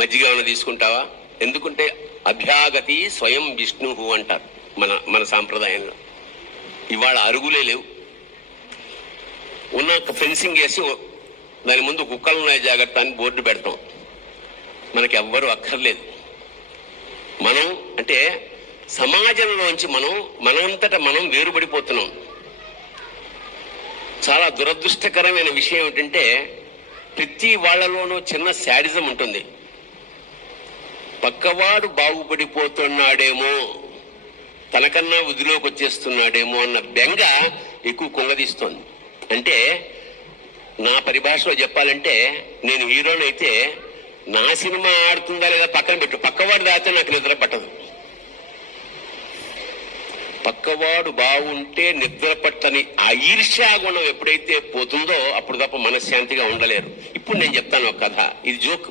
మజ్జిగ ఏమైనా తీసుకుంటావా? ఎందుకంటే అభ్యాగతి స్వయం విష్ణు అంటారు మన సాంప్రదాయంలో. ఇవాళ అరుగులే లేవు. ఉన్న ఫెన్సింగ్ వేసి దాని ముందు కుక్కలున్నాయి జాగ్రత్త అని బోర్డు పెడతాం. మనకి ఎవ్వరూ అక్కర్లేదు. మనం అంటే సమాజంలోంచి మనంతటా మనం వేరుపడిపోతున్నాం. చాలా దురదృష్టకరమైన విషయం ఏంటంటే ప్రతి వాళ్లలోనూ చిన్న శాడిజం ఉంటుంది. పక్కవాడు బాగుపడిపోతున్నాడేమో, తనకన్నా వృద్ధిలోకి వచ్చేస్తున్నాడేమో అన్న బెంగ ఎక్కువ కుంగదీస్తోంది. అంటే నా పరిభాషలో చెప్పాలంటే, నేను హీరోనైతే నా సినిమా ఆడుతుందా లేదా పక్కన పెట్టు, పక్కవాడు దాతే నాకు నిద్ర పట్టదు. పక్కవాడు బాగుంటే నిద్ర పట్టని ఆ ఈర్ష్యాగుణం ఎప్పుడైతే పోతుందో అప్పుడు తప్ప మనశ్శాంతిగా ఉండలేరు. ఇప్పుడు నేను చెప్తాను ఒక కథ, ఇది జోక్.